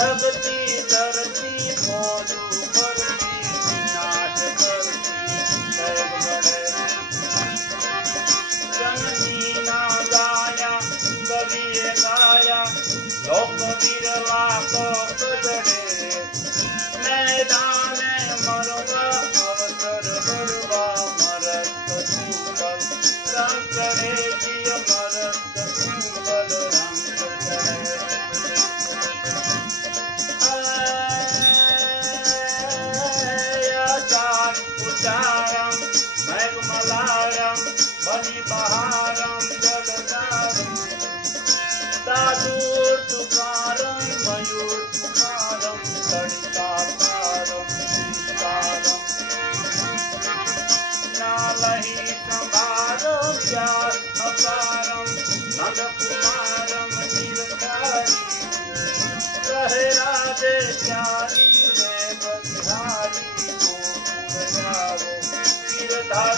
जगती धरती मोरू करती विनाश करती सब गणेश जननी ना गाया कविए गाया लोक विरला को कजड़े मैदान मरवा अवसर भरवा मरत सुबल रंग चढ़े जिय मरत सुबल रंग चढ़े उच्चारम मेघमलारम बलिबहारम जलदारम साधुर तुकारम मयूर तुकारम तड़िकाकारम सीतारम नालही संभारम व्यास अपारम नंद कुमारम नीलकारी कहे राधे प्यारी